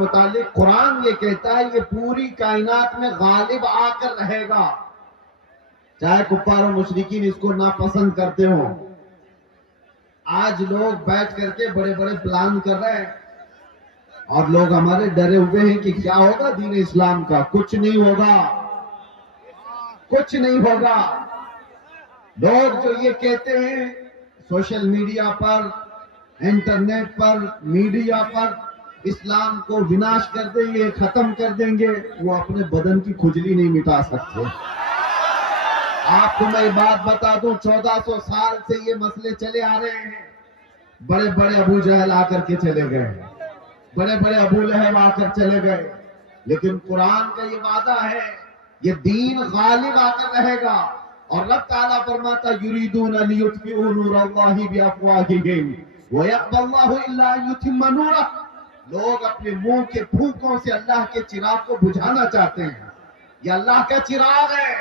متعلق قرآن یہ کہتا ہے یہ پوری کائنات میں غالب آ کر رہے گا، چاہے کفار و مشرکین اس کو ناپسند کرتے ہوں۔ آج لوگ بیٹھ کر کے بڑے بڑے پلان کر رہے ہیں اور لوگ ہمارے ڈرے ہوئے ہیں کہ کیا ہوگا دین اسلام کا۔ کچھ نہیں ہوگا، کچھ نہیں ہوگا۔ لوگ جو یہ کہتے ہیں سوشل میڈیا پر، انٹرنیٹ پر، میڈیا پر اسلام کو وناش کر دیں گے، ختم کر دیں گے، وہ اپنے بدن کی کھجلی نہیں مٹا سکتے۔ آپ کو میں بات بتا دوں، 1400 سال سے یہ مسئلے چلے آ رہے ہیں۔ بڑے بڑے ابو جہل آ کر کے چلے گئے، بڑے بڑے ابو لہب آ کر چلے گئے، لیکن قرآن کا یہ وعدہ ہے یہ دین غالب آ کر رہے گا۔ اور رب تعالیٰ فرماتا یریدون لیطفئوا نور اللہ بافواہہم ویأبی اللہ الا ان یتم نورہ۔ لوگ اپنے منہ کے پھونکوں سے اللہ کے چراغ کو بجھانا چاہتے ہیں۔ یہ اللہ کا چراغ ہے،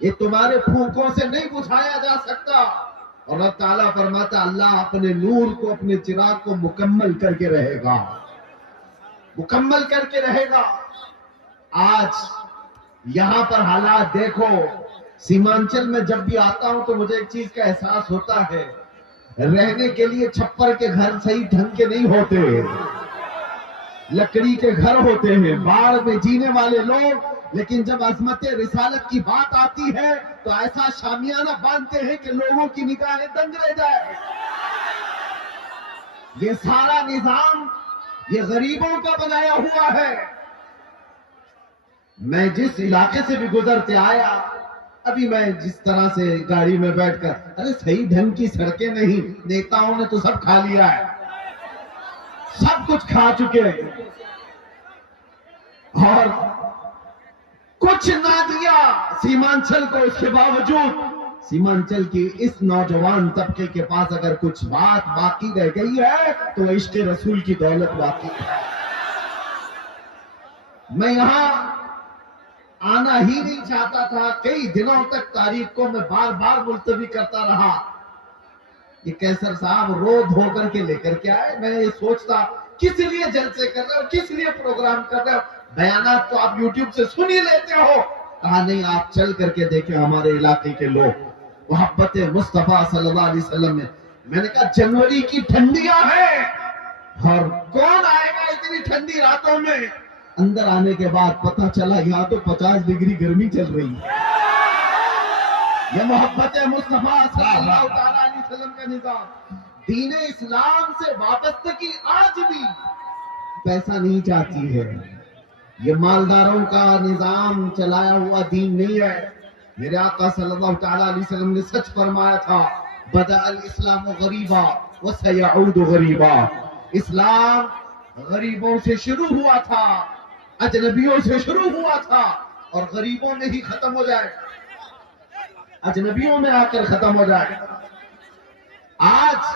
یہ تمہارے پھونکوں سے نہیں بجھایا جا سکتا۔ اور رب تعالیٰ فرماتا اللہ اپنے نور کو، اپنے چراغ کو مکمل کر کے رہے گا، مکمل کر کے رہے گا۔ آج یہاں پر حالات دیکھو، سیمانچل میں جب بھی آتا ہوں تو مجھے ایک چیز کا احساس ہوتا ہے، رہنے کے لیے چھپر کے گھر صحیح ڈھنگ کے نہیں ہوتے، لکڑی کے گھر ہوتے ہیں، باڑ میں جینے والے لوگ، لیکن جب عظمت رسالت کی بات آتی ہے تو ایسا شامیانہ باندھتے ہیں کہ لوگوں کی نگاہیں دنگ رہ جائے۔ یہ سارا نظام یہ غریبوں کا بنایا ہوا ہے۔ میں جس علاقے سے بھی گزرتے آیا، ابھی میں جس طرح سے گاڑی میں بیٹھ کر، ارے صحیح ڈھنگ کی سڑکیں نہیں، نیتاؤں نے تو سب کھا لیا ہے، سب کچھ کھا چکے ہیں، اور کچھ نہ دیا سیمانچل کو۔ اس کے باوجود سیمانچل کی اس نوجوان طبقے کے پاس اگر کچھ بات باقی رہ گئی ہے تو عشق رسول کی دولت باقی ہے۔ میں یہاں آنا ہی نہیں چاہتا تھا، کئی دنوں تک تاریخ کو میں بار بار ملتوی کرتا رہا۔ یہ کیسر صاحب رو دھو کر کے لے کر کے آئے، میں یہ سوچتا کس لیے جلسے کر رہے ہو، کس لیے پروگرام کر رہے ہو، بیانات تو آپ یوٹیوب سے سن ہی لیتے ہو۔ کہا نہیں، آپ چل کر کے دیکھیں ہمارے علاقے کے لوگ محبت مصطفیٰ صلی اللہ علیہ وسلم میں نے کہا جنوری کی ٹھنڈیاں ہیں اور کون آئے گا اتنی ٹھنڈی راتوں میں۔ اندر آنے کے بعد پتہ چلا یہاں تو 50 ڈگری گرمی چل رہی ہے۔ یہ محبت مصطفیٰ صلی اللہ علیہ وسلم کا نظام، دین اسلام سے وابستگی آج بھی پیسہ نہیں چاہتی ہے۔ یہ مالداروں کا نظام چلایا ہوا دین نہیں ہے۔ میرے آقا صلی اللہ علیہ وسلم نے سچ فرمایا تھا، بدأ الاسلام غریبا وسیعود غریبا۔ اسلام غریبوں سے شروع ہوا تھا، اجنبیوں سے شروع ہوا تھا، اور غریبوں میں ہی ختم ہو جائے، اجنبیوں میں آ کر ختم ہو جائے۔ آج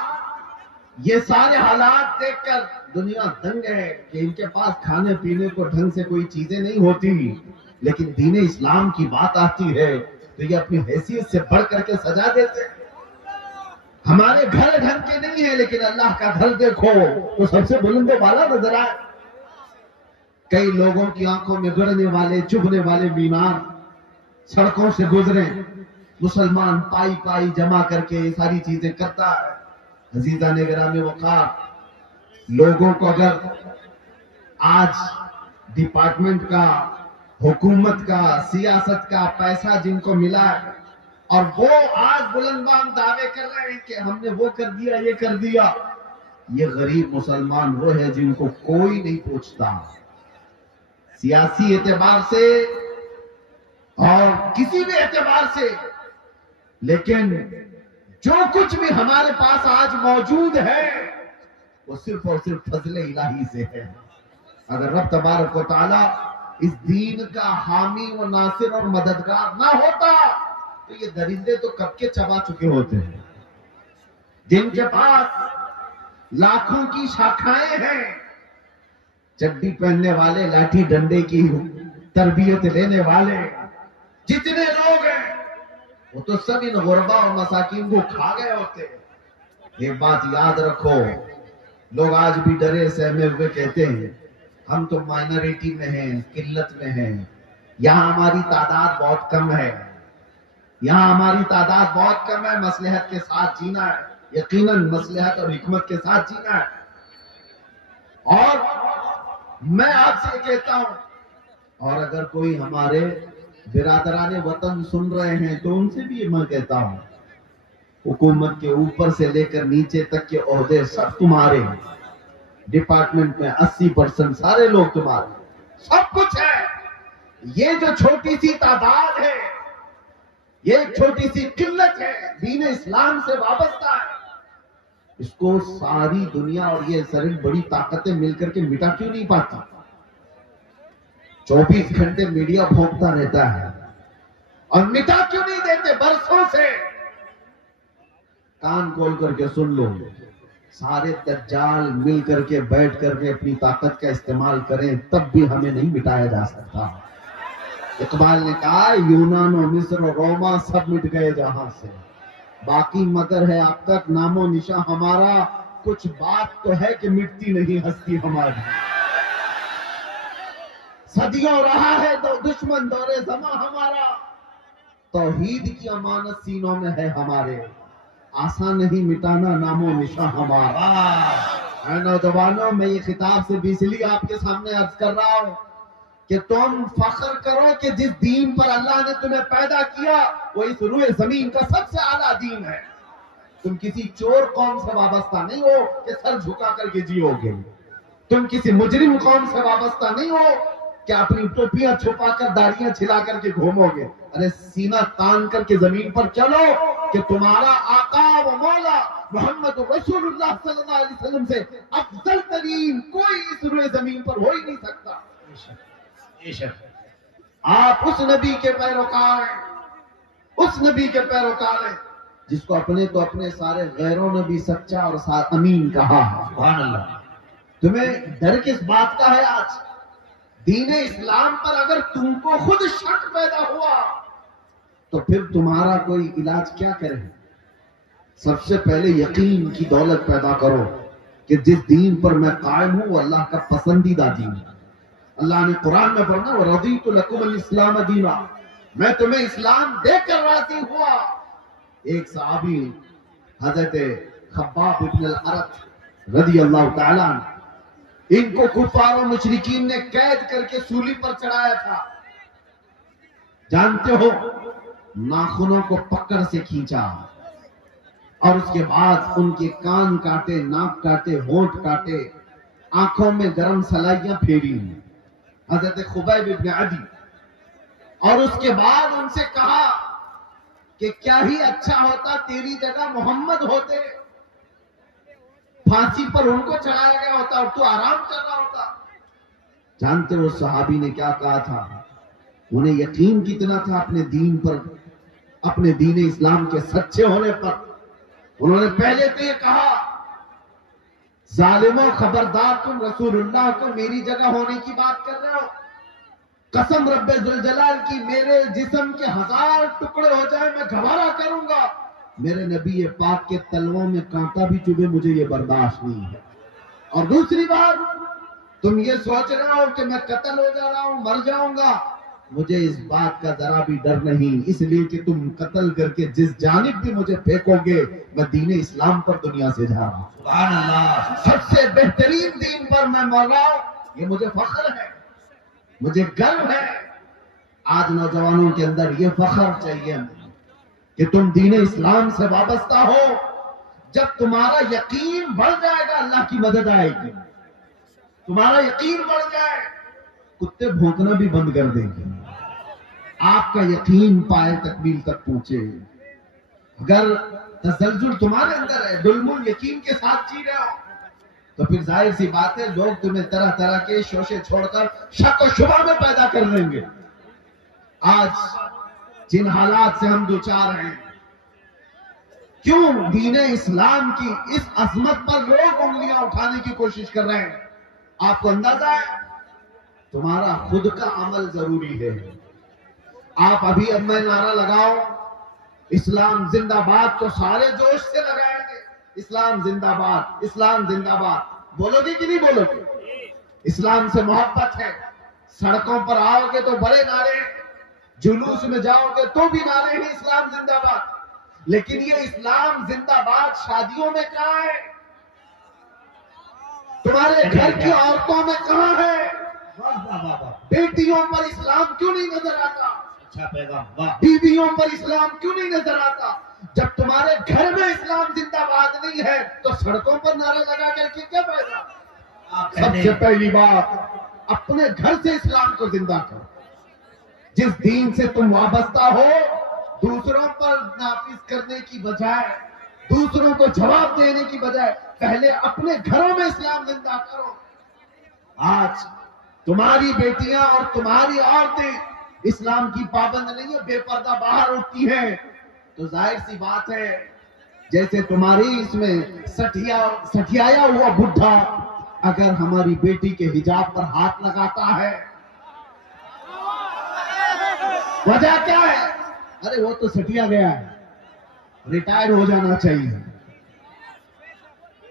یہ سارے حالات دیکھ کر دنیا دنگ ہے کہ ان کے پاس کھانے پینے کو ڈھنگ سے کوئی چیزیں نہیں ہوتی، لیکن دین اسلام کی بات آتی ہے تو یہ اپنی حیثیت سے بڑھ کر کے سجا دیتے ہیں۔ ہمارے گھر ڈھنگ کے نہیں ہیں، لیکن اللہ کا گھر دیکھو تو سب سے بلند و بالا نظر آئے۔ کئی لوگوں کی آنکھوں میں گڑنے والے، چبھنے والے بیمار سڑکوں سے گزرے، مسلمان پائی پائی جمع کر کے یہ ساری چیزیں کرتا ہے۔ عزیزان گرامی وقار، لوگوں کو اگر آج ڈپارٹمنٹ کا، حکومت کا، سیاست کا پیسہ جن کو ملا ہے اور وہ آج بلند بام دعوے کر رہے ہیں کہ ہم نے وہ کر دیا، یہ کر دیا، یہ غریب مسلمان وہ ہے جن کو کوئی نہیں پوچھتا سیاسی اعتبار سے اور کسی بھی اعتبار سے، لیکن جو کچھ بھی ہمارے پاس آج موجود ہے وہ صرف اور صرف فضل الہی سے ہے۔ اگر رب تبارک و تعالی اس دین کا حامی و ناصر اور مددگار نہ ہوتا تو یہ درندے تو کب کے چبا چکے ہوتے ہیں۔ جن کے پاس لاکھوں کی شاخائیں ہیں، چڈی پہننے والے، لاٹھی ڈنڈے کی تربیت لینے والے جتنے لوگ ہیں وہ تو سب ان غربا اور مساکین کو کھا گئے ہوتے ہیں۔ یہ بات یاد رکھو، لوگ آج بھی ڈرے سہمے ہوئے کہتے ہیں ہم تو مائنورٹی میں ہیں، قلت میں ہیں. یہاں ہماری تعداد بہت کم ہے، یہاں ہماری تعداد بہت کم ہے. مصلحت کے ساتھ جینا ہے، یقیناً مصلحت اور حکمت کے ساتھ جینا ہے. اور میں آپ سے کہتا ہوں، اور اگر کوئی ہمارے برادران وطن سن رہے ہیں تو ان سے بھی میں کہتا ہوں، حکومت کے اوپر سے لے کر نیچے تک کے عہدے سب تمہارے ہیں. ڈپارٹمنٹ میں 80% سارے لوگ تمہارے، سب کچھ ہے. یہ جو چھوٹی سی تعداد ہے، یہ ایک چھوٹی سی قلت ہے، دین اسلام سے وابستہ ہے. اس کو ساری دنیا اور یہ ساری بڑی طاقتیں مل کر کے مٹا کیوں نہیں پاتی؟ 24 گھنٹے میڈیا بھونکتا رہتا ہے اور مٹا کیوں نہیں دیتے برسوں سے؟ کان کھول کر کے سن لو، سارے دجال مل کر کے بیٹھ کر کے اپنی طاقت کا استعمال کریں تب بھی ہمیں نہیں مٹایا جا سکتا. اقبال نے کہا یونان و مصر و روما سب مٹ گئے جہاں سے، باقی مگر ہے اب تک نام و نشاں ہمارا. کچھ بات تو ہے کہ مٹتی نہیں ہستی ہماری. صدیوں رہا ہے تو دشمن دور زماں ہمارا، توحید کی امانت سینوں میں ہے ہمارے، آسان نہیں مٹانا نام و نشاں ہمارا. اے نوجوانوں، میں یہ خطاب سے بھی اس لیے آپ کے سامنے عرض کر رہا ہوں کہ تم فخر کرو کہ جس دین پر اللہ نے تمہیں پیدا کیا وہ اس روئے زمین کا سب سے اعلیٰ دین ہے. تم کسی چور قوم سے وابستہ نہیں ہو کہ سر جھکا کر کے جیو گے. تم کسی مجرم قوم سے وابستہ نہیں ہو کہ اپنی ٹوپیاں چھپا کر داڑیاں چھلا کر کے گھومو گے. ارے سینہ تان کر کے زمین پر چلو کہ تمہارا آقا و مولا محمد رسول اللہ صلی اللہ علیہ وسلم سے افضل ترین کوئی اس روئے زمین پر ہو ہی نہیں سکتا. آپ اس نبی کے پیروکار ہیں، اس نبی کے پیروکار ہیں جس کو اپنے تو اپنے سارے غیروں نے بھی سچا اور امین کہا. سبحان اللہ. تمہیں ڈر کس بات کا ہے؟ آج دین اسلام پر اگر تم کو خود شک پیدا ہوا تو پھر تمہارا کوئی علاج کیا کرے؟ سب سے پہلے یقین کی دولت پیدا کرو کہ جس دین پر میں قائم ہوں وہ اللہ کا پسندیدہ دین ہے. اللہ نے قرآن میں فرمایا وَرَضِيتُ لَكُمُ الْإِسْلَامَ دِينًا، میں تمہیں اسلام دے کر راضی ہوا. ایک صحابی حضرت خباب ابن الارت رضی اللہ تعالیٰ عنہ، ان کو کفار و مشرکین نے قید کر کے سولی پر چڑھایا تھا. جانتے ہو ناخنوں کو پکڑ سے کھینچا اور اس کے بعد ان کے کان کاٹے، ناک کاٹے، ہونٹ کاٹے، آنکھوں میں گرم سلائیاں پھیری حضرت خبیب ابن عدی. اور اس کے بعد ان سے کہا کہ کیا ہی اچھا ہوتا تیری جگہ محمد ہوتے، پھانسی پر ان کو چڑھایا گیا ہوتا اور تو آرام کر رہا ہوتا. جانتے ہو صحابی نے کیا کہا تھا؟ انہیں یقین کتنا تھا اپنے دین پر، اپنے دین اسلام کے سچے ہونے پر. انہوں نے پہلے تو یہ کہا ظالموں خبردار، تم رسول اللہ کو میری جگہ ہونے کی بات کر رہے ہو. قسم رب ذوالجلال کی میرے جسم کے 1000 ٹکڑے ہو جائے میں گوارا کروں گا، میرے نبی پاک کے تلووں میں کانٹا بھی چبھے مجھے یہ برداشت نہیں ہے. اور دوسری بات، تم یہ سوچ رہے ہو کہ میں قتل ہو جا رہا ہوں، مر جاؤں گا، مجھے اس بات کا ذرا بھی ڈر نہیں، اس لیے کہ تم قتل کر کے جس جانب بھی مجھے پھینکو گے میں دین اسلام پر دنیا سے جا رہا ہوں. سبحان اللہ. سب سے بہترین دین پر میں مولا ہوں، یہ مجھے فخر ہے، مجھے گرو ہے. آج نوجوانوں کے اندر یہ فخر چاہیے کہ تم دین اسلام سے وابستہ ہو. جب تمہارا یقین بڑھ جائے گا اللہ کی مدد آئے گی. تمہارا یقین بڑھ جائے کتے بھونکنا بھی بند کر دیں گے. آپ کا یقین پائے تکمیل تک پہنچے. اگر تزلزل تمہارے اندر ہے، ظلم یقین کے ساتھ جی رہے ہو، تو پھر ظاہر سی بات ہے لوگ تمہیں طرح طرح کے شوشے چھوڑ کر شک و شبہ میں پیدا کر لیں گے. آج جن حالات سے ہم دوچار ہیں، کیوں دین اسلام کی اس عظمت پر لوگ انگلیاں اٹھانے کی کوشش کر رہے ہیں؟ آپ کو اندازہ ہے تمہارا خود کا عمل ضروری ہے. آپ ابھی اب میں نعرہ لگاؤ اسلام زندہ باد تو سارے جوش سے لگائیں گے، اسلام زندہ باد، اسلام زندہ باد. بولو گے کہ نہیں بولو گے؟ اسلام سے محبت ہے. سڑکوں پر آؤ گے تو بڑے نعرے, جلوس میں جاؤ گے تو بھی نعرے ہیں اسلام زندہ باد. لیکن یہ اسلام زندہ باد شادیوں میں کہاں ہے؟ تمہارے گھر کی عورتوں میں کہاں ہے؟ بیٹیوں پر اسلام کیوں نہیں نظر آتا؟ اچھا پیغام. بیویوں پر اسلام کیوں نہیں نظر آتا؟ جب تمہارے گھر میں اسلام زندہ باد نہیں ہے تو سڑکوں پر نعرے لگا کر کے کیا فائدہ؟ سب سے پہلی بات, اپنے گھر سے اسلام کو زندہ کرو. جس دین سے تم وابستہ ہو, دوسروں پر نافذ کرنے کی بجائے, دوسروں کو جواب دینے کی بجائے, پہلے اپنے گھروں میں اسلام زندہ کرو. آج تمہاری بیٹیاں اور تمہاری عورتیں اسلام کی پابند نہیں ہے, بے پردہ باہر اٹھتی ہیں, تو ظاہر سی بات ہے جیسے تمہاری اس میں سٹھیایا ہوا بڈھا اگر ہماری بیٹی کے حجاب پر ہاتھ لگاتا ہے, وجہ کیا ہے؟ ارے وہ تو سٹیا گیا ہے, ریٹائر ہو جانا چاہیے.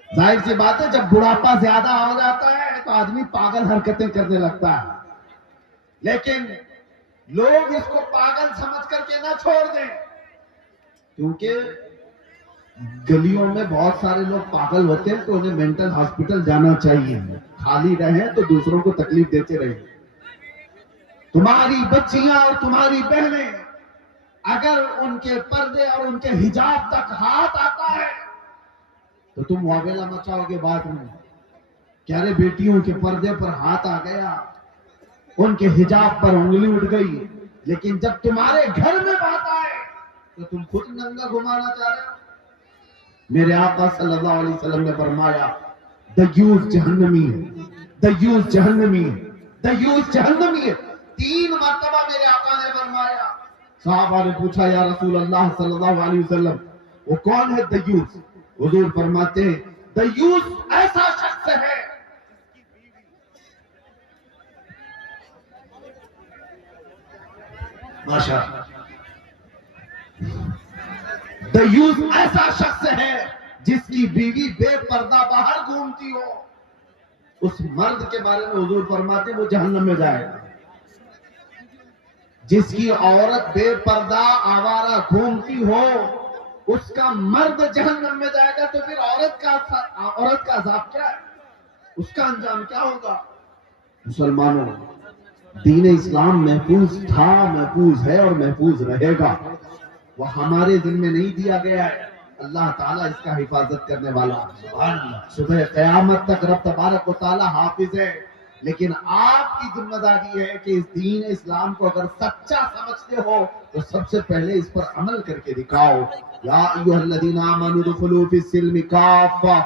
ظاہر سی بات ہے جب بڑھاپا زیادہ ہو جاتا ہے تو آدمی پاگل حرکتیں کرنے لگتا ہے. لیکن لوگ اس کو پاگل سمجھ کر کے نہ چھوڑ دیں, کیونکہ گلیوں میں بہت سارے لوگ پاگل ہوتے ہیں تو انہیں مینٹل ہاسپٹل جانا چاہیے. خالی رہیں تو دوسروں کو تکلیف دیتے رہیں. تمہاری بچیاں اور تمہاری بہنیں اگر ان کے پردے اور ان کے حجاب تک ہاتھ آتا ہے تو تم واویلا مچاؤ گے بعد میں کہ ارے بیٹیوں کے پردے پر ہاتھ آ گیا, ان کے حجاب پر انگلی اٹھ گئی. لیکن جب تمہارے گھر میں بات آئے تو تم خود ننگا گھمانا چاہ رہے ہو. میرے آقا صلی اللہ علیہ وسلم نے فرمایا دیوس جہنمی ہے, دیوس جہنمی ہے, دیوس جہنمی ہے. 3 مرتبہ میرے آقا نے فرمایا. صحابہ نے پوچھا یا رسول اللہ صلی اللہ علیہ وسلم وہ کون ہے دیوس؟ حضور فرماتے ہیں دیوس ایسا شخص ہے ماشاءاللہ, دیوس ایسا شخص ہے جس کی بیوی بے پردہ باہر گھومتی ہو. اس مرد کے بارے میں حضور فرماتے وہ جہنم میں جائے گا. جس کی عورت بے پردہ آوارہ گھومتی ہو اس کا مرد جہنم میں جائے گا. تو پھر عورت کا عذاب کیا ہے؟ اس کا انجام کیا ہوگا؟ مسلمانوں, دین اسلام محفوظ تھا, محفوظ ہے اور محفوظ رہے گا. وہ ہمارے ذمہ نہیں دیا گیا ہے, اللہ تعالیٰ اس کا حفاظت کرنے والا. صبح قیامت تک رب تبارک و تعالیٰ حافظ ہے. لیکن آپ کی ذمہ داری ہے کہ اس دین اسلام کو اگر سچا سمجھتے ہو تو سب سے پہلے اس پر عمل کر کے دکھاؤ. یا ایھا الذین آمنوا ادخلوا فی السلم کافہ,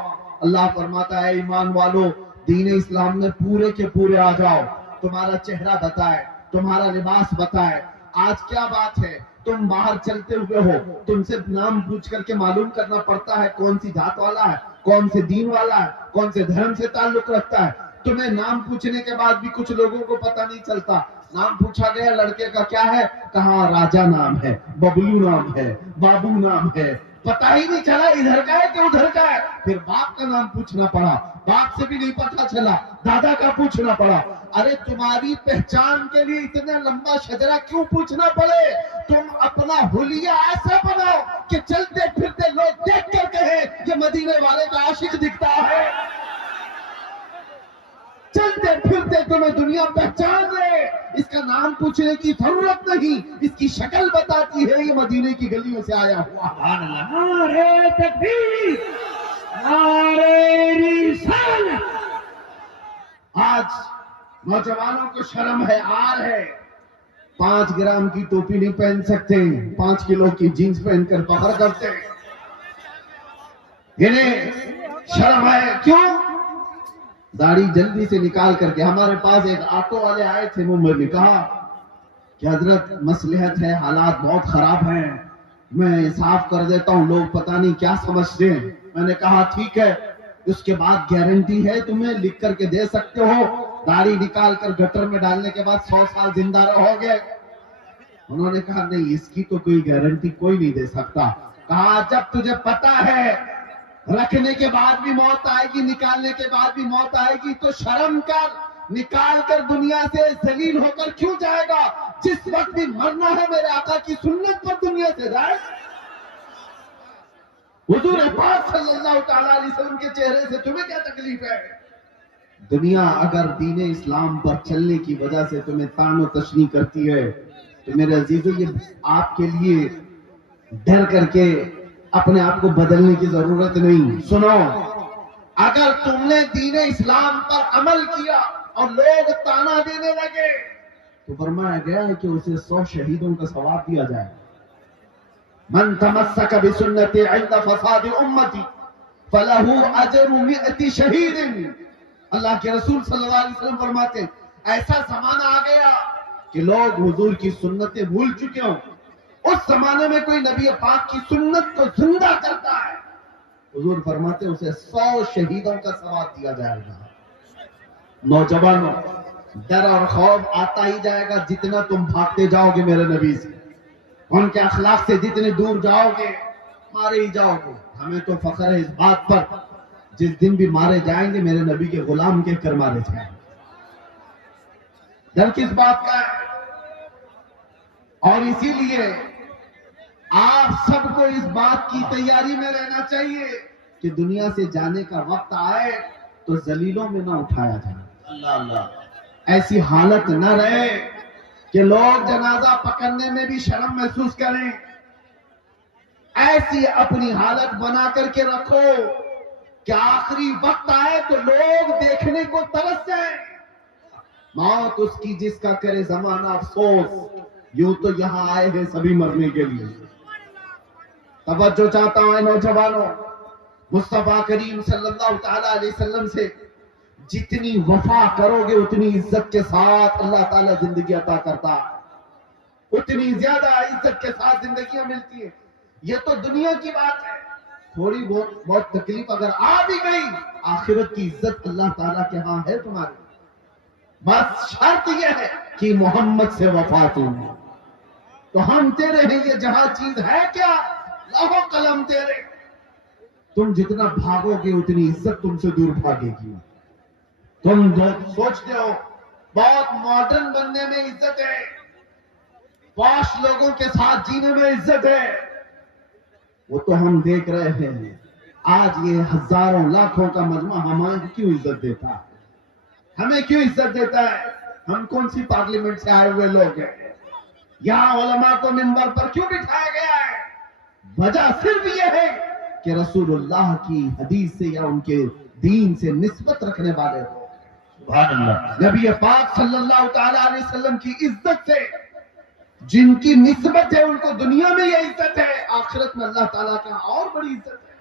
اللہ فرماتا ہے ایمان والو دین اسلام میں پورے کے پورے آ جاؤ. تمہارا چہرہ بتائے, تمہارا لباس بتائے. آج کیا بات ہے, تم باہر چلتے ہوئے ہو, تم سے نام پوچھ کر کے معلوم کرنا پڑتا ہے کون سی ذات والا ہے, کون سے دین والا ہے, کون سے دھرم سے تعلق رکھتا ہے. تمہیں نام پوچھنے کے بعد بھی کچھ لوگوں کو پتہ نہیں چلتا. نام پوچھا گیا لڑکے کا کیا ہے, کہاں راجا نام ہے, ببلو نام ہے, بابو نام ہے, پتہ ہی نہیں چلا ادھر کا ہے کہ ادھر کا ہے. پھر باپ کا نام پوچھنا پڑا, باپ سے بھی نہیں پتہ چلا, دادا کا پوچھنا پڑا. ارے تمہاری پہچان کے لیے اتنا لمبا شجرہ کیوں پوچھنا پڑے؟ تم اپنا حلیہ ایسا بناؤ کہ چلتے پھرتے لوگ دیکھ کر کہیں یہ مدینے والے کا عاشق دکھتا ہے. چلتے پھرتے تمہیں دنیا پہچان لے, اس کا نام پوچھنے کی ضرورت نہیں, اس کی شکل بتاتی ہے یہ مدینے کی گلیوں سے آیا ہوا. سبحان اللہ. نعرہ تکبیر, نعرہ رسالت. آج نوجوانوں کو شرم ہے, آر ہے, 5 گرام کی ٹوپی نہیں پہن سکتے, 5 کلو کی جینس پہن کر فخر کرتے ہیں. انہیں شرم ہے. کیوں؟ داڑھی جلدی سے نکال کر کے. ہمارے پاس ایک آٹو والے آئے تھے, وہ میں کہا کہ حضرت مصلحت ہے, حالات بہت خراب ہیں, میں صاف کر دیتا ہوں, لوگ پتہ نہیں کیا سمجھتے ہیں. میں نے کہا ٹھیک ہے, اس کے بعد گارنٹی ہے تمہیں, لکھ کر کے دے سکتے ہو, داڑھی نکال کر گٹر میں ڈالنے کے بعد 100 سال زندہ رہو گے. انہوں نے کہا نہیں, اس کی تو کوئی گارنٹی کوئی نہیں دے سکتا. کہا جب تجھے پتہ ہے رکھنے کے بعد بھی موت آئے گی, نکالنے کے بعد بھی موت آئے گی, تو شرم کر, نکال کر دنیا سے ذلیل ہو کر کیوں جائے گا؟ جس وقت بھی مرنا ہے میرے آقا کی سنت پر دنیا سے جائے. حضور پاک صلی اللہ تعالیٰ علیہ وسلم کے چہرے سے تمہیں کیا تکلیف ہے؟ دنیا اگر دین اسلام پر چلنے کی وجہ سے تمہیں طعن و تشنیع کرتی ہے تو میرے عزیزو یہ آپ کے لیے ڈر کر کے اپنے آپ کو بدلنے کی ضرورت نہیں. سنو، اگر تم نے دین اسلام پر عمل کیا اور لوگ طعنہ دینے لگے تو فرمایا گیا ہے کہ اسے 100 شہیدوں کا ثواب دیا جائے. من تمسک بسنتی عند فساد امتی فلہ اجر 100 شہید. اللہ کے رسول صلی اللہ علیہ وسلم فرماتے ہیں ایسا زمانہ آ گیا کہ لوگ حضور کی سنتیں بھول چکے ہوں. اس زمانے میں کوئی نبی پاک کی سنت کو زندہ کرتا ہے، حضور فرماتے ہیں اسے 100 شہیدوں کا ثواب دیا جائے گا. نوجوانوں، ڈر اور خوف آتا ہی جائے گا جتنا تم بھاگتے جاؤ گے میرے نبی سے، ان کے اخلاق سے جتنے دور جاؤ گے مارے ہی جاؤ گے. ہمیں تو فخر ہے اس بات پر جس دن بھی مارے جائیں گے میرے نبی کے غلام کہہ کر مارے جائیں گے. ڈر کس بات کا ہے؟ اور اسی لیے آپ سب کو اس بات کی تیاری میں رہنا چاہیے کہ دنیا سے جانے کا وقت آئے تو ذلیلوں میں نہ اٹھایا جائے. اللہ اللہ، ایسی حالت نہ رہے کہ لوگ جنازہ پکڑنے میں بھی شرم محسوس کریں. ایسی اپنی حالت بنا کر کے رکھو کہ آخری وقت آئے تو لوگ دیکھنے کو ترس جائیں. موت اس کی جس کا کرے زمانہ افسوس، یوں تو یہاں آئے ہیں سبھی مرنے کے لیے. توجہ چاہتا ہوں اے نوجوانوں، مصطفیٰ کریم صلی اللہ تعالیٰ علیہ وسلم سے جتنی وفا کرو گے اتنی عزت کے ساتھ اللہ تعالیٰ زندگی عطا کرتا ہے، اتنی زیادہ عزت کے ساتھ زندگیاں ملتی ہیں. یہ تو دنیا کی بات ہے، تھوڑی بہت تکلیف اگر آ بھی گئی آخرت کی عزت اللہ تعالیٰ کے ہاں ہے تمہاری. بس شرط یہ ہے کہ محمد سے وفا تم. تو ہم تیرے ہیں، یہ جہاں چیز ہے کیا؟ لوح و قلم تیرے. تم جتنا بھاگو گے اتنی عزت تم سے دور بھاگے گی. تم جو سوچتے ہو بہت ماڈرن بننے میں عزت ہے، پاش لوگوں کے ساتھ جینے میں عزت ہے، وہ تو ہم دیکھ رہے ہیں. آج یہ ہزاروں لاکھوں کا مجمع ہمیں کیوں عزت دیتا ہے؟ ہمیں کیوں عزت دیتا ہے؟ ہم کون سی پارلیمنٹ سے آئے ہوئے لوگ ہیں؟ یہاں علماء کو منبر پر کیوں بٹھایا گیا ہے؟ وجہ صرف یہ ہے کہ رسول اللہ کی حدیث سے یا ان کے دین سے نسبت رکھنے والے ہو. سبحان اللہ. نبی پاک صلی اللہ تعالیٰ علیہ وسلم کی عزت سے جن کی نسبت ہے ان کو دنیا میں یہ عزت ہے، آخرت میں اللہ تعالیٰ کا اور بڑی عزت ہے.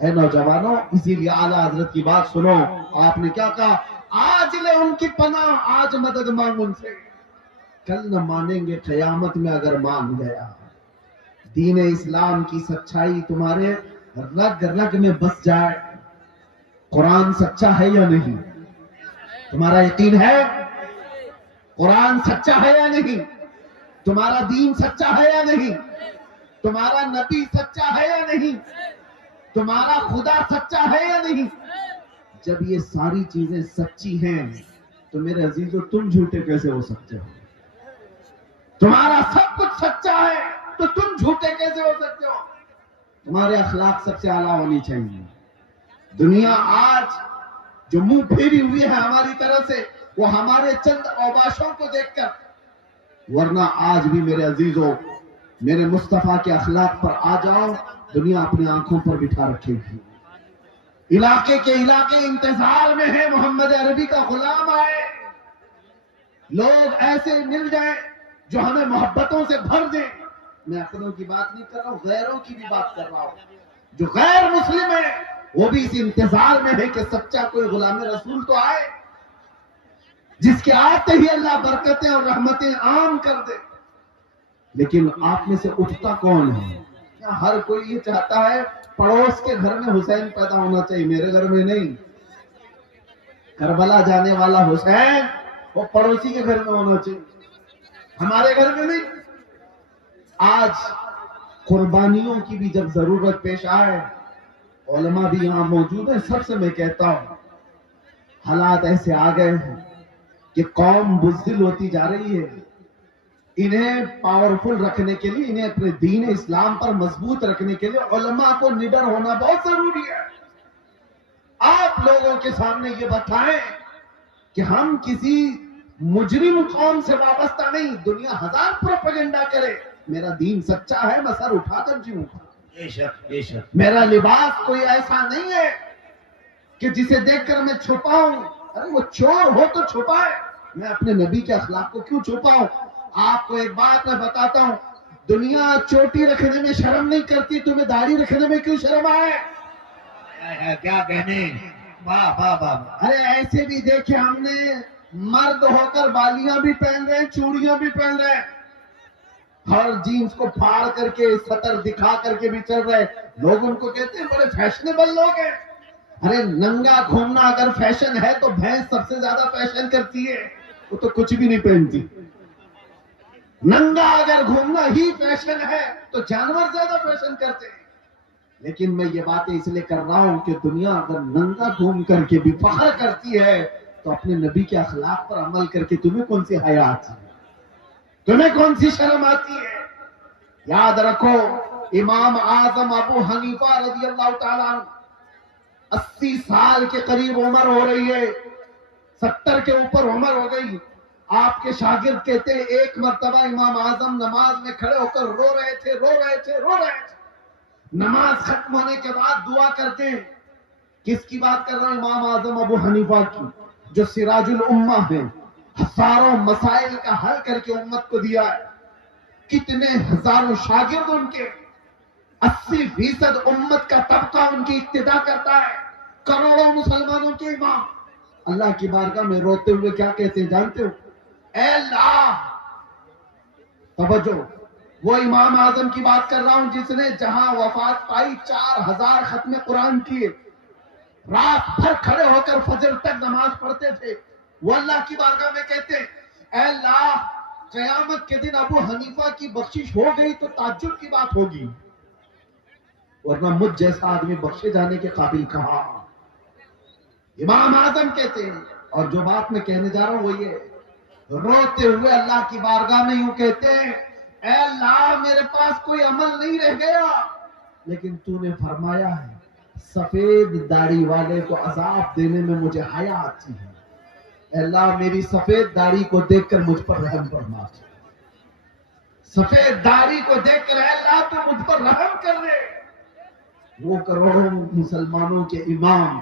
اے نوجوانوں، اسی لیے اعلیٰ حضرت کی بات سنو. آپ نے کیا کہا؟ آج لے ان کی پناہ، آج مدد مانگ ان سے، کل نہ مانیں گے قیامت میں اگر مان گیا. دین اسلام کی سچائی تمہارے رگ رگ میں بس جائے. قرآن سچا ہے یا نہیں؟ تمہارا یقین ہے؟ قرآن سچا ہے یا نہیں؟ تمہارا دین سچا ہے یا نہیں؟ تمہارا نبی سچا ہے یا نہیں؟ تمہارا خدا سچا ہے یا نہیں؟ جب یہ ساری چیزیں سچی ہیں تو میرے عزیزو تم جھوٹے کیسے ہو سکتے ہو؟ تمہارا سب کچھ سچا ہے تو تم جھوٹے کیسے ہو سکتے ہو؟ تمہارے اخلاق سب سے اعلیٰ ہونی چاہیے. دنیا آج جو منہ پھیری ہوئی ہے ہماری طرف سے وہ ہمارے چند اوباشوں کو دیکھ کر، ورنہ آج بھی میرے عزیزو میرے مصطفیٰ کے اخلاق پر آ جاؤ، دنیا اپنی آنکھوں پر بٹھا رکھے گی. علاقے کے علاقے انتظار میں ہے محمد عربی کا غلام آئے. لوگ ایسے مل جائیں جو ہمیں محبتوں سے بھر دیں. میں اپنوں کی بات نہیں کر رہا ہوں، غیروں کی بھی بات کر رہا ہوں. جو غیر مسلم ہے وہ بھی اس انتظار میں ہے کہ سچا کوئی غلام رسول تو آئے جس کے آتے ہی اللہ برکتیں اور رحمتیں عام کر دے. لیکن آپ میں سے اٹھتا کون ہے؟ کیا ہر کوئی یہ چاہتا ہے پڑوس کے گھر میں حسین پیدا ہونا چاہیے، میرے گھر میں نہیں؟ کربلا جانے والا حسین وہ پڑوسی کے گھر میں ہونا چاہیے، ہمارے گھر میں نہیں. آج قربانیوں کی بھی جب ضرورت پیش آئے، علماء بھی یہاں موجود ہیں، سب سے میں کہتا ہوں حالات ایسے آ گئے ہیں کہ قوم بزدل ہوتی جا رہی ہے. انہیں پاورفل رکھنے کے لیے، انہیں اپنے دین اسلام پر مضبوط رکھنے کے لیے علماء کو نڈر ہونا بہت ضروری ہے. آپ لوگوں کے سامنے یہ بتائیں کہ ہم کسی مجرم قوم سے وابستہ نہیں. دنیا ہزار پروپیگنڈا کرے، میرا دین سچا ہے، میں سر اٹھا کر جیوں گا. بے شک بے شک. میرا لباس کوئی ایسا نہیں ہے کہ جسے دیکھ کر میں چھپاؤں. ارے وہ چور ہو تو چھپائے، میں اپنے نبی کے اخلاق کو کیوں چھپاؤں؟ آپ کو ایک بات میں بتاتا ہوں، دنیا چوٹی رکھنے میں شرم نہیں کرتی، تمہیں داڑھی رکھنے میں کیوں شرم آئے؟ کیا کہنے. واہ واہ واہ. ارے ایسے بھی دیکھے ہم نے، مرد ہو کر بالیاں بھی پہن رہے ہیں، چوڑیاں بھی پہن رہے ہیں، اور جینس کو پھاڑ کر کے سطر دکھا کر کے بھی چل رہے. لوگ ان کو کہتے ہیں بڑے فیشنیبل لوگ ہیں. ارے ننگا گھومنا اگر فیشن ہے تو بھینس سب سے زیادہ فیشن کرتی ہے، وہ تو کچھ بھی نہیں پہنتی. ننگا اگر گھومنا ہی فیشن ہے تو جانور زیادہ فیشن کرتے ہیں. لیکن میں یہ باتیں اس لیے کر رہا ہوں کہ دنیا اگر ننگا گھوم کر کے بھی فخر کرتی ہے تو اپنے نبی کے اخلاق پر عمل کر کے تمہیں کون سی حیا آتی ہے؟ تمہیں کون سی شرم آتی ہے؟ یاد رکھو، امام اعظم ابو حنیفہ رضی اللہ تعالیٰ عنہ 80 سال کے قریب عمر ہو رہی ہے، 70 کے اوپر عمر ہو گئی. آپ کے شاگرد کہتے ہیں ایک مرتبہ امام اعظم نماز میں کھڑے ہو کر رو رہے تھے. نماز ختم ہونے کے بعد دعا کرتے ہیں. کس کی بات کر رہا ہوں؟ امام اعظم ابو حنیفہ کی، جو سراج الامہ ہیں، ہزاروں مسائل کا حل کر کے امت کو دیا ہے. کتنے ہزاروں شاگرد ان کے، 80% امت کا طبقہ ان کی اقتدا کرتا ہے، کروڑوں مسلمانوں کے امام. اللہ کی بارگاہ میں روتے ہوئے کیا کہتے ہیں جانتے ہو؟ اے اللہ، توجہ، وہ امام اعظم کی بات کر رہا ہوں جس نے جہاں وفات پائی 4000 ختم قرآن کیے، رات بھر کھڑے ہو کر فجر تک نماز پڑھتے تھے. وہ اللہ کی بارگاہ میں کہتے ہیں اے اللہ، قیامت کے دن ابو حنیفہ کی بخشش ہو گئی تو تعجب کی بات ہوگی، ورنہ مجھ جیسا آدمی بخشے جانے کے قابل کہاں. امام اعظم کہتے ہیں، اور جو بات میں کہنے جا رہا ہوں وہ یہ، روتے ہوئے اللہ کی بارگاہ میں یوں کہتے ہیں اے اللہ، میرے پاس کوئی عمل نہیں رہ گیا، لیکن تو نے فرمایا ہے سفید داڑھی والے کو عذاب دینے میں مجھے حیا آتی ہے. اے اللہ، میری سفید داڑھی کو دیکھ کر مجھ پر رحم فرما. سفید داڑھی کو دیکھ کر اے اللہ تو مجھ پر رحم کر دے. وہ کروڑوں مسلمانوں کے امام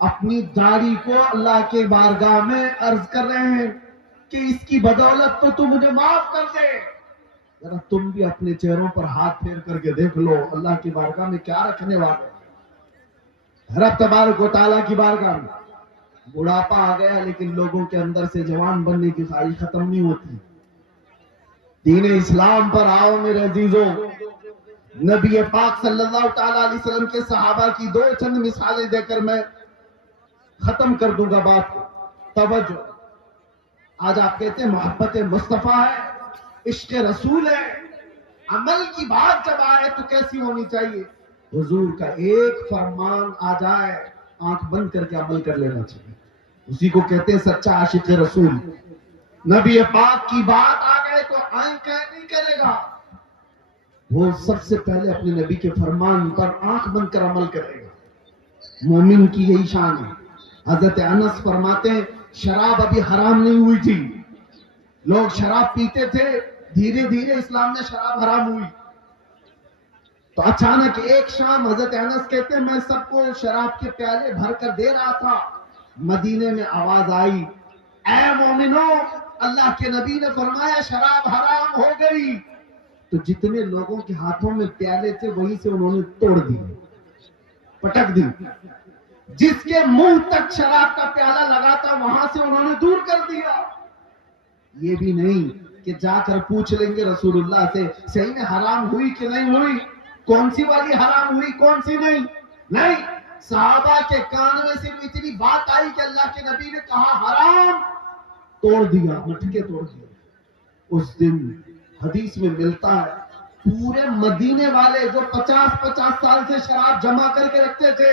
اپنی داڑھی کو اللہ کے بارگاہ میں عرض کر رہے ہیں کہ اس کی بدولت تو مجھے معاف کر دے. ذرا تم بھی اپنے چہروں پر ہاتھ پھیر کر کے دیکھ لو اللہ کی بارگاہ میں کیا رکھنے والے. رب تبارک و تعالیٰ کی بارگاہ میں بڑھاپا آ گیا لیکن لوگوں کے اندر سے جوان بننے کی خواہش ختم نہیں ہوتی. دین اسلام پر آؤ میرے عزیزوں. نبی پاک صلی اللہ تعالیٰ علیہ وسلم کے صحابہ کی دو چند مثالیں دے کر میں ختم کر دوں گا بات کو. توجہ، آج آپ کہتے ہیں محبت مصطفیٰ ہے، عشق رسول ہے، عمل کی بات جب آئے تو کیسی ہونی چاہیے؟ حضور کا ایک فرمان آ جائے آنکھ بند کر کے عمل کر لینا چاہیے، اسی کو کہتے ہیں سچا عاشق رسول. نبی پاک کی بات آ گئے تو آنکھ نہیں کرے گا، وہ سب سے پہلے اپنے نبی کے فرمان پر آنکھ بند کر عمل کرے گا. مومن کی یہی شان ہے. حضرت انس فرماتے ہیں شراب ابھی حرام نہیں ہوئی تھی، لوگ شراب پیتے تھے، دھیرے دھیرے اسلام میں شراب حرام ہوئی. تو اچانک ایک شام حضرت انس کہتے ہیں میں سب کو شراب کے پیالے بھر کر دے رہا تھا، مدینے میں آواز آئی اے مومنو، اللہ کے نبی نے فرمایا شراب حرام ہو گئی. تو جتنے لوگوں کے ہاتھوں میں پیالے تھے وہیں سے انہوں نے توڑ دی، پٹک دی. جس کے منہ تک شراب کا پیالہ لگا تھا وہاں سے انہوں نے دور کر دیا. یہ بھی نہیں کہ جا کر پوچھ لیں گے رسول اللہ سے صحیح میں حرام ہوئی کہ نہیں ہوئی، کون سی والی حرام ہوئی کون سی نہیں. نہیں، صحابہ کے کان میں صرف اتنی بات آئی کہ اللہ کے نبی نے کہا حرام، توڑ دیا، مٹکے توڑ دیا. اس دن حدیث میں ملتا ہے پورے مدینے والے جو 50 سال سے شراب جمع کر کے رکھتے تھے،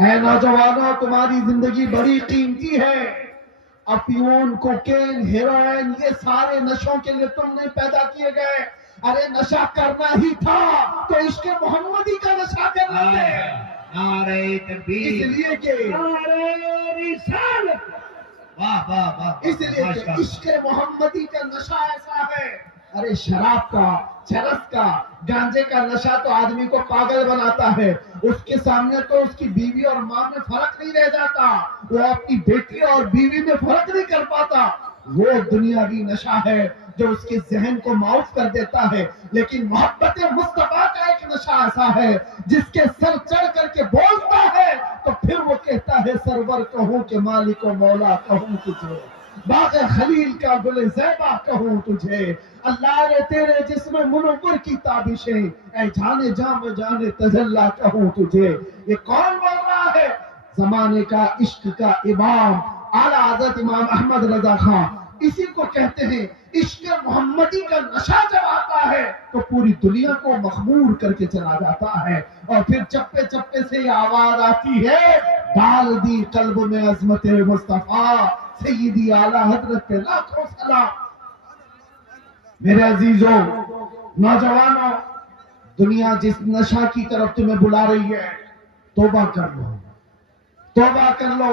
اے نوجوانوں، تمہاری زندگی بڑی قیمتی ہے۔ افیون، کوکین، ہیروئن، یہ سارے نشوں کے لیے تم نہیں پیدا کیے گئے۔ ارے نشہ کرنا ہی تھا تو عشق محمدی کا نشہ کر لیتے۔ نعرہ اس تکبیر، لیے کہ نعرہ رسالت، واہ واہ واہ، اس لیے کہ عشق محمدی کا نشہ ایسا ہے۔ ارے شراب کا، چرس کا، گانجے کا نشہ تو آدمی کو پاگل بناتا ہے۔ اس کے سامنے تو اس کی بیوی اور ماں میں فرق نہیں رہ جاتا، وہ اپنی بیٹی اور بیوی میں فرق نہیں کر پاتا۔ وہ دنیاوی نشہ ہے جو اس کے ذہن کو معاف کر دیتا ہے۔ لیکن محبت مصطفیٰ کا ایک نشہ ایسا ہے جس کے سر چڑھ کر کے بولتا ہے تو پھر وہ کہتا ہے سرور کہوں کہ مالک و مولا کہوں تجھے، باغ خلیل کا گل زیبا کہوں تجھے، اللہ نے تیرے جسم منور کی تابشیں، اے جانے جام جانے تجلا کہوں تجھے۔ یہ کون بول رہا ہے؟ زمانے کا عشق کا امام اعلیٰ حضرت امام احمد رضا خان۔ اسی کو کہتے ہیں عشق محمدی کا نشہ جب آتا ہے تو پوری دنیا کو مخمور کر کے چلا جاتا ہے، اور پھر چپے چپے سے یہ آواز آتی ہے، ڈال دی قلب میں عظمت مصطفیٰ، سیدی اعلیٰ حضرت پہ لاکھوں سلام۔ میرے عزیزوں، نوجوانوں، دنیا جس نشہ کی طرف تمہیں بلا رہی ہے، توبہ کر لو، توبہ کر لو۔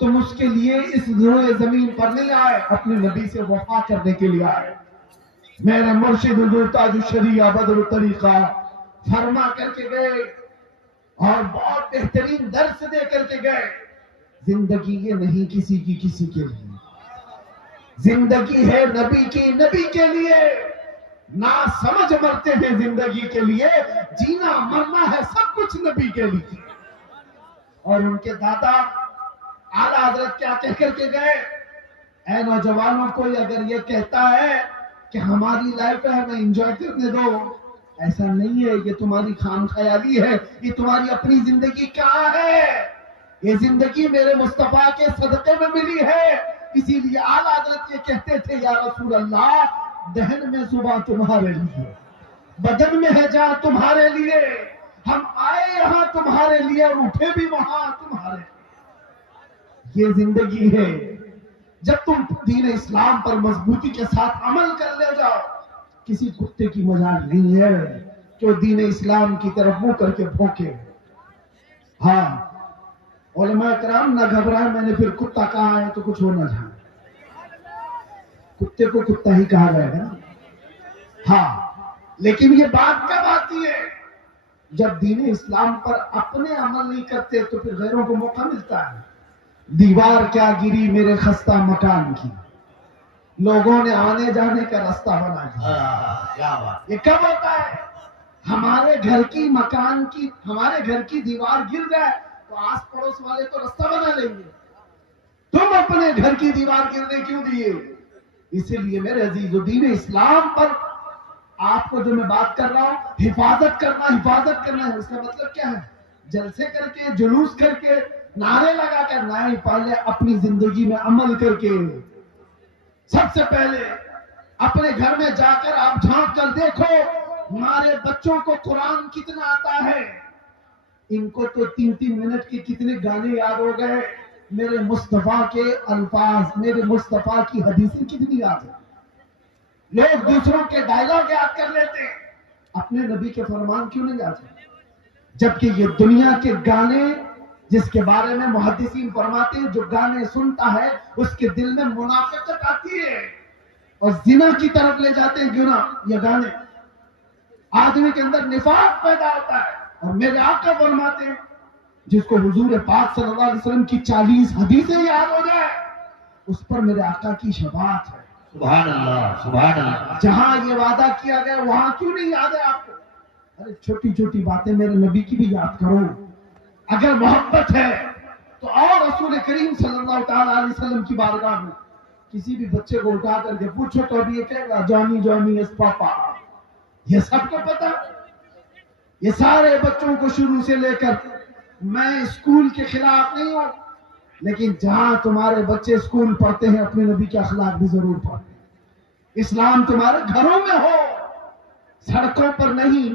تم اس کے لیے اس روئے زمین پر نہیں آئے، اپنے نبی سے وفا کرنے کے لیے آئے۔ میرے مرشد حضور تاج الشریعہ بدر الطریقہ فرما کر کے گئے اور بہت بہترین درس دے کر کے گئے، زندگی یہ نہیں کسی کی کسی کے لیے، زندگی ہے نبی کی نبی کے لیے۔ نہ سمجھ مرتے ہیں زندگی کے لیے، جینا مرنا ہے سب کچھ نبی کے لیے۔ اور ان کے دادا اعلیٰ حضرت کیا کہہ کر کے گئے؟ اے نوجوانوں، کوئی اگر یہ کہتا ہے کہ ہماری لائف ہے ہمیں انجوائے کرنے دو، ایسا نہیں ہے، یہ تمہاری خام خیالی ہے، یہ تمہاری اپنی زندگی کہاں ہے؟ یہ زندگی میرے مصطفیٰ کے صدقے میں ملی ہے۔ اسی لیے اعلیٰ حضرت یہ کہتے تھے، یا رسول اللہ، دہن میں زباں تمہارے لیے، بدن میں ہے جان تمہارے لیے، ہم آئے یہاں تمہارے لیے اور اٹھے بھی وہاں تمہارے لیے۔ یہ زندگی ہے۔ جب تم دین اسلام پر مضبوطی کے ساتھ عمل کر لے جاؤ، کسی کتے کی مجال نہیں ہے جو دین اسلام کی طرف منہ کر کے بھونکے۔ ہاں، علماء کرام نہ گھبرائیں، میں نے پھر کتا کہا ہے تو کچھ ہو نہ جائے، کتے کو کتا ہی کہا جائے گا۔ ہاں، لیکن یہ بات کب آتی ہے؟ جب دین اسلام پر اپنے عمل نہیں کرتے تو پھر غیروں کو موقع ملتا ہے۔ دیوار کیا گری میرے خستہ مکان کی، لوگوں نے آنے جانے کا راستہ بنا دیا۔ کیا بات، یہ کب ہوتا ہے؟ ہمارے گھر کی مکان کی، ہمارے گھر کی دیوار گر جائے تو آس پڑوس والے تو راستہ بنا لیں گے، تم اپنے گھر کی دیوار گرنے کیوں دیے؟ اسی لیے میرے عزیز، دین اسلام پر آپ کو جو میں بات کر رہا ہوں، حفاظت کرنا ہے، اس کا مطلب کیا ہے؟ جلسے کر کے، جلوس کر کے، نعرے لگا کر نہیں، پہلے اپنی زندگی میں عمل کر کے۔ سب سے پہلے اپنے گھر میں جا کر آپ جھانک کر دیکھو ہمارے بچوں کو قرآن کتنا آتا ہے۔ ان کو تو 3 منٹ کے کتنے گانے یاد ہو گئے، میرے مصطفیٰ کے الفاظ، میرے مصطفیٰ کی حدیثیں کتنی یاد ہیں۔ لوگ دوسروں کے ڈائلاگ یاد کر لیتے ہیں، اپنے نبی کے فرمان کیوں نہیں یاد ہیں؟ جبکہ یہ دنیا کے گانے، جس کے بارے میں محدثین فرماتے ہیں، جو گانے سنتا ہے اس کے دل میں منافقت آتی ہے اور زنا کی طرف لے جاتے ہیں گناہ۔ یہ گانے آدمی کے اندر نفاق پیدا ہوتا ہے، اور میرے آقا فرماتے ہیں جس کو حضور پاک صلی اللہ علیہ وسلم کی 40 حدیثیں یاد ہو جائے، اس پر میرے آقا کی شفاعت ہے۔ سبحان اللہ، سبحان اللہ۔ جہاں یہ وعدہ کیا گیا وہاں کیوں نہیں یاد ہے آپ کو؟ ارے چھوٹی چھوٹی باتیں میرے نبی کی بھی یاد کرو۔ اگر محبت ہے تو اور رسول کریم صلی اللہ تعالیٰ علیہ وسلم کی بارگاہ میں کسی بھی بچے کو اٹھا کر کے پوچھو تو ابھی یہ کہے گا جانی جانی اس پاپا۔ یہ سب کو پتا، یہ سارے بچوں کو شروع سے لے کر، میں اسکول کے خلاف نہیں ہوں، لیکن جہاں تمہارے بچے اسکول پڑھتے ہیں اپنے نبی کے اخلاق بھی ضرور پڑھتے ہیں۔ اسلام تمہارے گھروں میں ہو، سڑکوں پر نہیں۔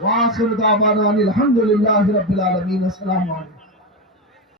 وآخر دعوانا الحمد للہ رب العالمین. السلام علیکم.